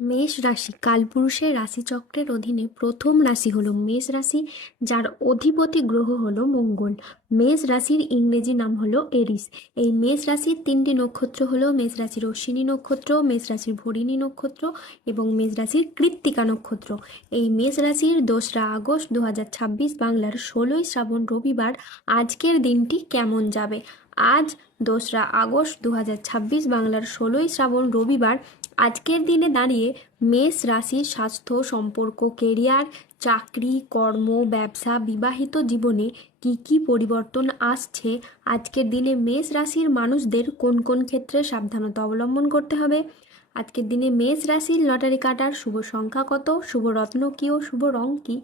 মেষ রাশি কালপুরুষের রাশিচক্রের অধীনে প্রথম রাশি হলো মেষ রাশি, যার অধিপতি গ্রহ হলো মঙ্গল। মেষ রাশির ইংরেজি নাম হলো এরিস। এই মেষ রাশির তিনটি নক্ষত্র হলো মেষ রাশির অশ্বিনী নক্ষত্র, মেষ রাশির ভরিণী নক্ষত্র এবং মেষ রাশির কৃত্তিকা নক্ষত্র। এই মেষ রাশির 2রা আগস্ট 2026 বাংলার 16ই শ্রাবণ রবিবার আজকের দিনটি কেমন যাবে। আজ 2রা আগস্ট 2026 বাংলার 16ই শ্রাবণ রবিবার আজকের দিনে দাঁড়িয়ে মেষ রাশির স্বাস্থ্য, সম্পর্ক, কেরিয়ার, চাকরি, কর্ম, ব্যবসা, বিবাহিত জীবনে কি কি পরিবর্তন আসছে, আজকের দিনে মেষ রাশির মানুষদের কোন কোন ক্ষেত্রে সাবধানতা অবলম্বন করতে হবে, আজকের দিনে মেষ রাশির লটারি কাটার শুভ সংখ্যা কত, শুভ রত্ন কী ও শুভ রং কী,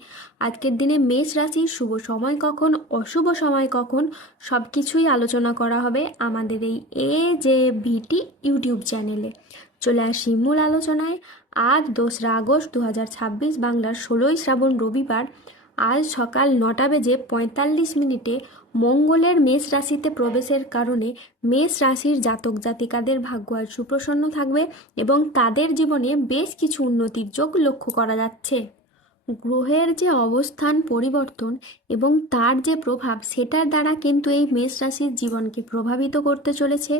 আজকের দিনে মেষ রাশির শুভ সময় কখন, অশুভ সময় কখন, সব কিছুই আলোচনা করা হবে আমাদের এই AJBT ইউটিউব চ্যানেলে। চলে আসি মূল আলোচনায়। আজ 2রা আগস্ট 2026 বাংলার 16ই শ্রাবণ রবিবার আজ সকাল 9:45 মঙ্গলের মেষ রাশিতে প্রবেশের কারণে মেষ রাশির জাতক জাতিকাদের ভাগ্য আজ সুপ্রসন্ন থাকবে এবং তাদের জীবনে বেশ কিছু উন্নতির যোগ লক্ষ্য করা যাচ্ছে। গ্রহের যে অবস্থান পরিবর্তন এবং তার যে প্রভাব, সেটার দ্বারা কিন্তু এই মেষ রাশির জীবনকে প্রভাবিত করতে চলেছে।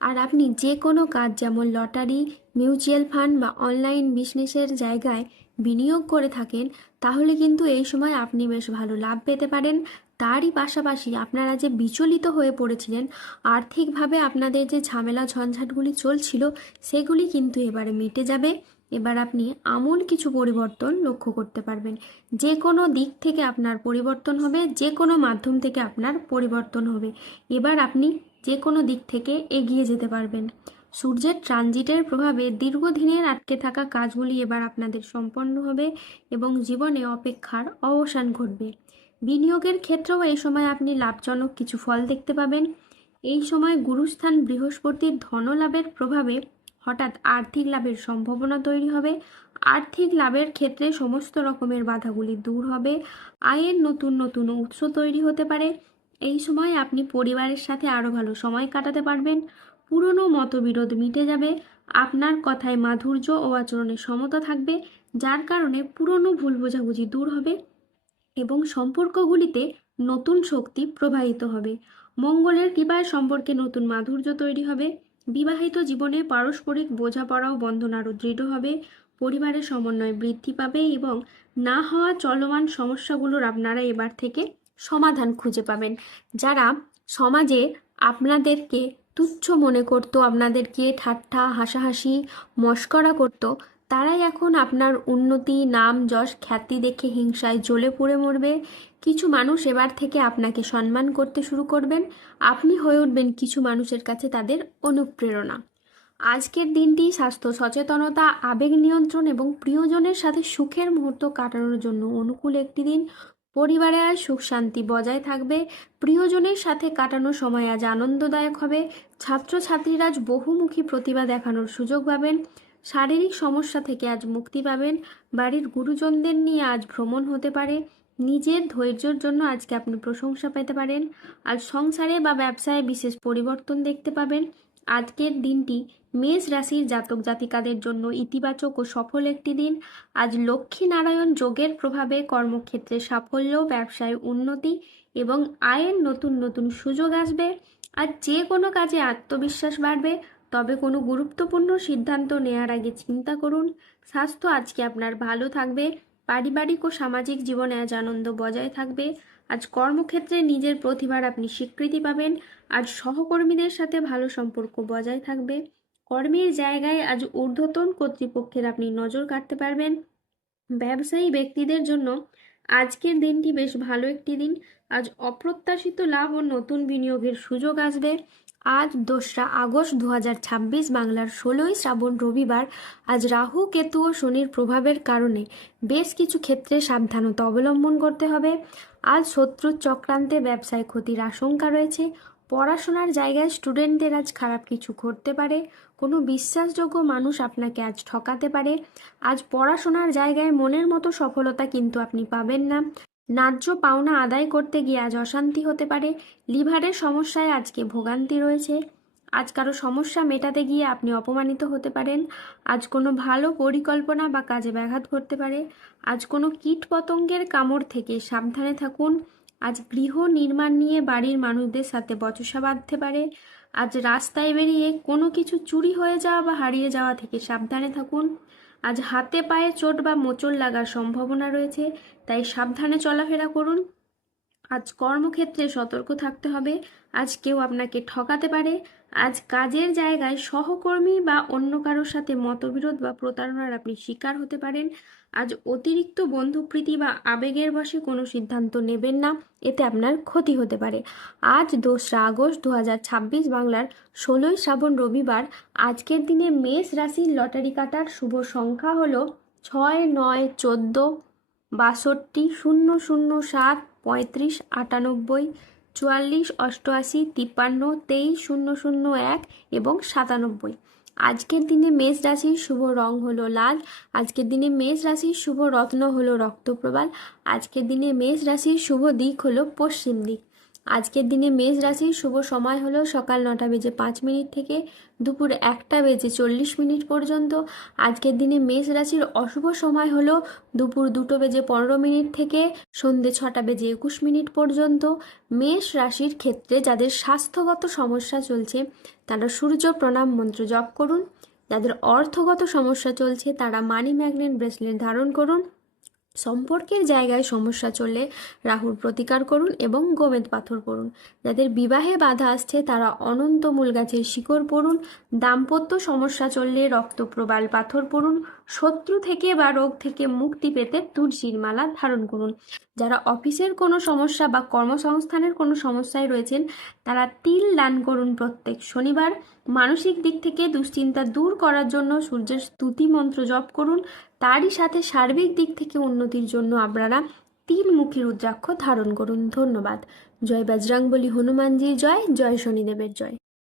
আর আপনি যে কোনো কাজ, যেমন লটারি, মিউচুয়াল ফান্ড বা অনলাইন বিজনেসের জায়গায় বিনিয়োগ করে থাকেন, তাহলে কিন্তু এই সময় আপনি বেশ ভালো লাভ পেতে পারেন। তারই পাশাপাশি আপনারা যে বিচলিত হয়ে পড়েছিলেন, আর্থিকভাবে আপনাদের যে ঝামেলা ঝঞ্ঝাটগুলি চলছিল, সেগুলি কিন্তু এবারে মিটে যাবে। এবার আপনি আমূল কিছু পরিবর্তন লক্ষ্য করতে পারবেন। যে কোনো দিক থেকে আপনার পরিবর্তন হবে, যে কোনো মাধ্যম থেকে আপনার পরিবর্তন হবে। এবার আপনি যে কোনো দিক থেকে এগিয়ে যেতে পারবেন। সূর্যের ট্রানজিটের প্রভাবে দীর্ঘদিনের আটকে থাকা কাজগুলি এবার আপনাদের সম্পন্ন হবে এবং জীবনে অপেক্ষার অবসান ঘটবে। বিনিয়োগের ক্ষেত্রেও এই সময় আপনি লাভজনক কিছু ফল দেখতে পাবেন। এই সময় গুরুস্থান বৃহস্পতির ধনলাভের প্রভাবে হঠাৎ আর্থিক লাভের সম্ভাবনা তৈরি হবে। আর্থিক লাভের ক্ষেত্রে সমস্ত রকমের বাধাগুলি দূর হবে। আয়ের নতুন নতুন উৎস তৈরি হতে পারে। এই সময় আপনি পরিবারের সাথে আরও ভালো সময় কাটাতে পারবেন। পুরনো মতবিরোধ মিটে যাবে। আপনার কথায় মাধুর্য ও আচরণে সমতা থাকবে, যার কারণে পুরনো ভুল বোঝাবুঝি দূর হবে এবং সম্পর্কগুলিতে নতুন শক্তি প্রবাহিত হবে। মঙ্গলের কৃপায় সম্পর্কে নতুন মাধুর্য তৈরি হবে। বিবাহিত জীবনে পারস্পরিক বোঝাপড়া ও বন্ধন আরও দৃঢ় হবে। পরিবারের সমন্বয় বৃদ্ধি পাবে এবং না হওয়া চলমান সমস্যাগুলোর আপনারা এবার থেকে সমাধান খুঁজে পাবেন। যারা সমাজে আপনাদেরকে তুচ্ছ মনে করত, আপনাদেরকে ঠাট্টা হাসাহাসি মশকরা করত, তারাই এখন আপনার উন্নতি, নাম, যশ, খ্যাতি দেখে হিংসায় জ্বলে পুড়ে মরবে। কিছু মানুষ এবার থেকে আপনাকে সম্মান করতে শুরু করবেন। আপনি হয়ে উঠবেন কিছু মানুষের কাছে তাদের অনুপ্রেরণা। আজকের দিনটি স্বাস্থ্য সচেতনতা, আবেগ নিয়ন্ত্রণ এবং প্রিয়জনের সাথে সুখের মুহূর্ত কাটানোর জন্য অনুকূল একটি দিন। পরিবারে আজ সুখ শান্তি বজায় থাকবে। প্রিয়জনের সাথে কাটানো সময় আজ আনন্দদায়ক হবে। ছাত্রছাত্রীরা আজ বহুমুখী প্রতিভা দেখানোর সুযোগ পাবেন। শারীরিক সমস্যা থেকে আজ মুক্তি পাবেন। বাড়ির গুরুজনদের নিয়ে আজ ভ্রমণ হতে পারে। নিজের ধৈর্যের জন্য আজকে আপনি প্রশংসা পেতে পারেন। আজ সংসারে বা ব্যবসায় বিশেষ পরিবর্তন দেখতে পাবেন। আজকের দিনটি মেষ রাশির জাতক জাতিকাদের জন্য ইতিবাচক ও সফল একটি দিন। আজ লক্ষ্মীনারায়ণ যোগের প্রভাবে কর্মক্ষেত্রে সাফল্য, ব্যবসায় উন্নতি এবং আয়ের নতুন নতুন সুযোগ আসবে। আজ যে কোনো কাজে আত্মবিশ্বাস বাড়বে। তবে কোনো গুরুত্বপূর্ণ সিদ্ধান্ত নেওয়ার আগে চিন্তা করুন। স্বাস্থ্য আজকে আপনার ভালো থাকবে। পারিবারিক ও সামাজিক জীবনে আজ আনন্দ বজায় থাকবে। আজ কর্মক্ষেত্রে নিজের প্রতিভার আপনি স্বীকৃতি পাবেন। আজ সহকর্মীদের সাথে ভালো সম্পর্ক বজায় থাকবে। কর্মের জায়গায় আজ ঊর্ধ্বতন কর্তৃপক্ষের আপনি নজর কাটতে পারবেন। ব্যবসায়ী ব্যক্তিদের জন্য আজকের দিনটি বেশ ভালো একটি দিন। আজ অপ্রত্যাশিত লাভ ও নতুন বিনিয়োগের সুযোগ আসবে। আজ 2রা আগস্ট 2026 বাংলার 16ই শ্রাবণ রবিবার আজ রাহু, কেতু ও শনির প্রভাবের কারণে বেশ কিছু ক্ষেত্রে সাবধানতা অবলম্বন করতে হবে। আজ শত্রুর চক্রান্তে ব্যবসায় ক্ষতির আশঙ্কা রয়েছে। পড়াশোনার জায়গায় স্টুডেন্টদের আজ খারাপ কিছু ঘটতে পারে। কোনো বিশ্বাসযোগ্য মানুষ আপনাকে আজ ঠকাতে পারে। আজ পড়াশোনার জায়গায় মনের মতো সফলতা কিন্তু আপনি পাবেন না। ন্যায্য পাওনা আদায় করতে গিয়ে আজ অশান্তি হতে পারে। লিভারের সমস্যায় আজকে ভোগান্তি রয়েছে। আজ কারো সমস্যা মেটাতে গিয়ে আপনি অপমানিত হতে পারেন। আজ কোনো ভালো পরিকল্পনা বা কাজে ব্যাঘাত ঘটতে পারে। আজ কোনো কীটপতঙ্গের কামড় থেকে সাবধানে থাকুন। আজ গৃহ নির্মাণ নিয়ে বাড়ির মানুষদের সাথে বচসা বাঁধতে পারে। আজ রাস্তায় বেরিয়ে কোনো কিছু চুরি হয়ে যাওয়া বা হারিয়ে যাওয়া থেকে সাবধানে থাকুন। আজ হাতে পায়ে চোট বা মোচড় লাগার সম্ভাবনা রয়েছে, তাই সাবধানে চলাফেরা করুন। আজ কর্মক্ষেত্রে সতর্ক থাকতে হবে। আজ কেউ আপনাকে ঠকাতে পারে। আজ কাজের জায়গায় সহকর্মী বা অন্য কারোর সাথে মতবিরোধ বা প্রতারণার আপনি শিকার হতে পারেন। আজ অতিরিক্ত বন্ধুপ্রীতি বা আবেগের বশে কোনো সিদ্ধান্ত নেবেন না, এতে আপনার ক্ষতি হতে পারে। আজ 2রা আগস্ট 2026 বাংলার 16ই শ্রাবণ রবিবার। আজকের দিনে মেষ রাশির লটারি কাটার শুভ সংখ্যা হলো 6, 9, 14, 62, 0, 0, 7, 35, 98, 44, 88, 53, 23, 0, 0, 1 এবং 97। আজকের দিনে মেষ রাশির শুভ রং হলো লাল। আজকের দিনে মেষ রাশির শুভ রত্ন হলো রক্তপ্রবাল। আজকের দিনে মেষ রাশির শুভ দিক হলো পশ্চিম দিক। আজকের দিনে মেষ রাশির শুভ সময় হলো সকাল 9:05 থেকে দুপুর 1:40 পর্যন্ত। আজকের দিনে মেষ রাশির অশুভ সময় হলো দুপুর 2:15 থেকে সন্ধে 6:21 পর্যন্ত। মেষ রাশির ক্ষেত্রে যাদের স্বাস্থ্যগত সমস্যা চলছে তারা সূর্য প্রণাম মন্ত্র জপ করুন। যাদের অর্থগত সমস্যা চলছে তারা মানি ম্যাগনেট ব্রেসলেট ধারণ করুন। সম্পর্কের জায়গায় সমস্যা চললে রাহুর প্রতিকার করুন এবং গোমেদ পাথর পড়ুন। যাদের বিবাহে বাধা আসছে তারা অনন্ত মূল গাছের শিকড় পড়ুন। দাম্পত্য সমস্যা চললে রক্তপ্রবাল পাথর পড়ুন। শত্রু থেকে বা রোগ থেকে মুক্তি পেতে তুলসীর মালা ধারণ করুন। যারা অফিসের কোনো সমস্যা বা কর্মসংস্থানের কোনো সমস্যায় রয়েছেন তারা তিল দান করুন প্রত্যেক শনিবার। মানসিক দিক থেকে দুশ্চিন্তা দূর করার জন্য সূর্যের স্তুতি মন্ত্র জপ করুন। তারই সাথে সার্বিক দিক থেকে উন্নতির জন্য আপনারা 3 মুখী রুদ্রাক্ষ ধারণ করুন। ধন্যবাদ। জয় বজরংবলী হনুমানজির জয়, জয় শনিদেবের জয়।